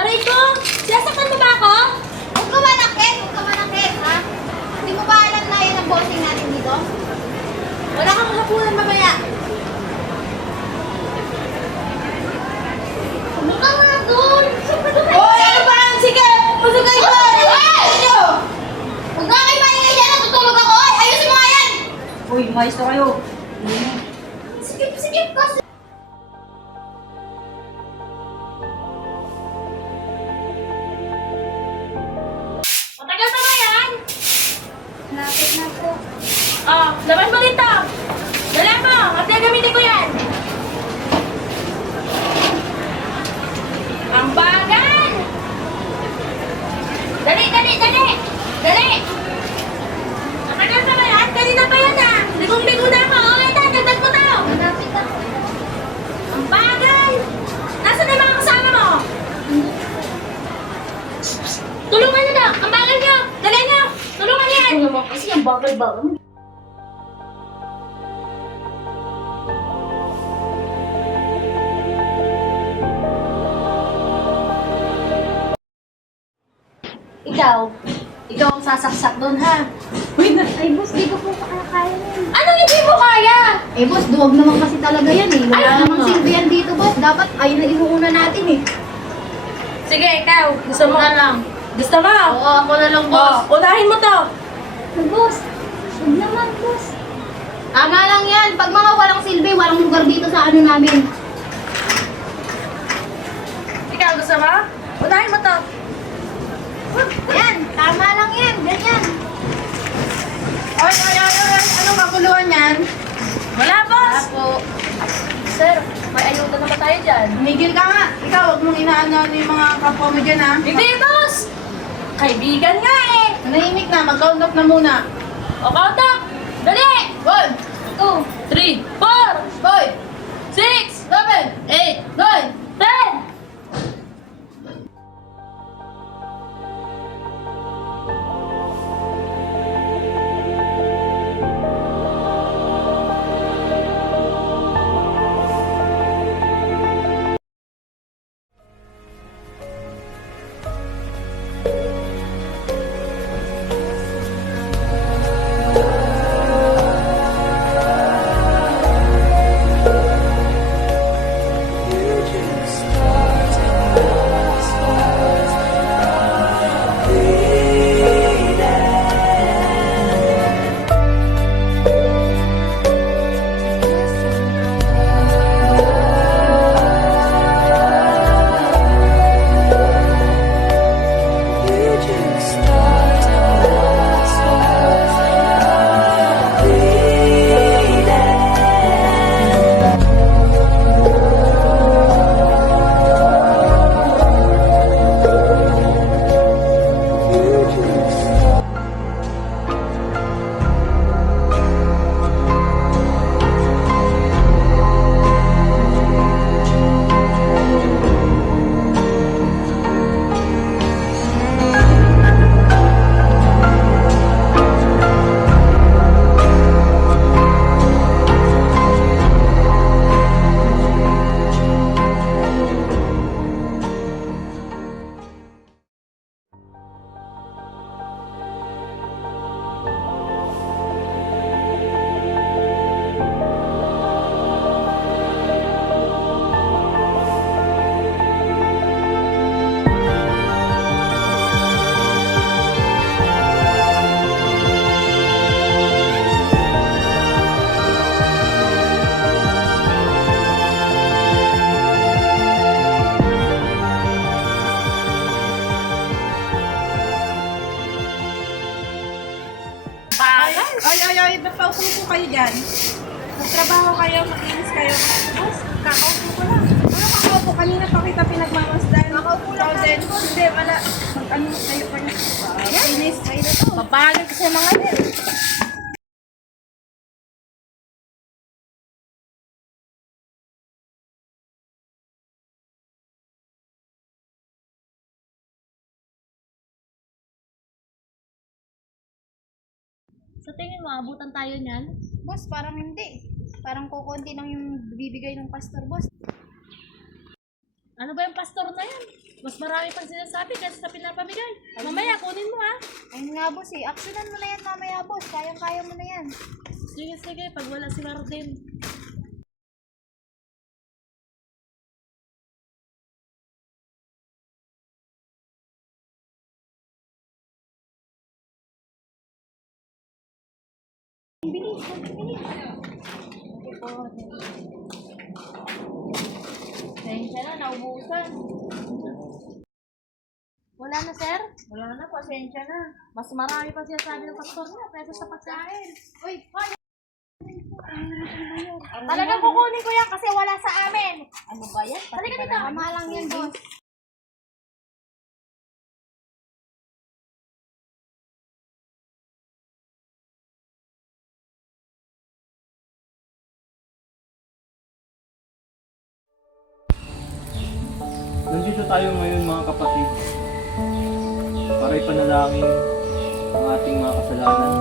Aray ko! Sasaktan mo ba ako? Huwag ka manakit! Huwag ka manakit, ha? Hindi mo ba alam na yun ang bossing natin dito? Wala kang hapunan mamaya. Pumunta mo na doon! Hoy! Ano ba? Sige! Masagay ko! Ano? Huwag na kayo maingay dyan! Natutulog ako! Ay, ayusin mo nga yan! Uy, mais na kayo. Sige, sige! Kasi... Matagal pa ba yan? Lapit na po. Oh, laban mo dito. Dala mo. At gagamitin ko yan. Ang bagal! Dali, dali, dali! Dali! Matagal pa ba yan? Kanina pa yan ah! Ligong-ligo na ako! Okay, dagdag mo to! Malapit ako. Ang bagal! Nasaan na yung mga kasama mo? Tulungan nyo na! Ang bagal nyo! Dali nyo! Tulungan yan! Ano naman kasi ang bagal-bagal mo. Ikaw ang sasaksak doon ha! Ay, boss, di ko po kaya yan. Anong hindi mo kaya? Eh, boss, duwag naman kasi talaga yan eh. Wala Ay, namang nga. silbi yan dito, boss. Dapat ayun na inuuna natin eh. Sige, ikaw. Gusto mo? na lang. Gusto mo? Oo, ako na lang, Oh, unahin mo to! Boss, huwag naman, boss. Tama lang yan. Pag mga walang silbi, walang lugar dito sa ano namin. Ikaw, gusto mo? Unahin mo to! Yan, tama lang yan. Ganyan. Ay, anong kakuluhan yan? Wala, boss! po. Sir, may ayuda naman tayo dyan. Migil ka nga. Ikaw, huwag mong inaano yung mga kapwa mo dyan, ha? Hindi, boss! Kaibigan nga eh! Manahimik na, mag-count up na muna. O, count up! Dali! 1, 2, 3, 4, 5, 6, 7, 8, 9, 10! Ay, ba't paupo po kayo dyan? Magtrabaho kayo, makinis kayo. Boss, kakaupo ko lang. Ano kakaupo? Kanina pa kita pinagmamasdan. Kakaupo lang din. Hindi, wala. Mag-ano kayo pa niya. Kinis, kayo na to. Papagal kasi mga yan. Sa tingin mo, abutan tayo niyan? Boss, parang hindi. Parang kukunti lang yung bibigay ng pastor, boss. Ano ba yung pastor na yan? Mas marami pang sinasabi kaysa sa pinapamigay. Mamaya, kunin mo ha. Ayun nga boss eh. Actionan mo na yan mamaya boss. Kayang-kaya mo na yan. Sige, sige. Pag wala si Marden. Bilis, bilis. Pasensya na, naubusan. Wala na sir? Wala na, pasensya na. Mas marami pa sinasabi ng pastor niya kaysa sa pagkain. Uy, hoy! Talagang kukunin ko yan kasi wala sa amin. Ano ba yan? Halika dito. Tama lang yan boss. Nandito tayo ngayon mga kapatid para ipanalangin ang ating mga kasalanan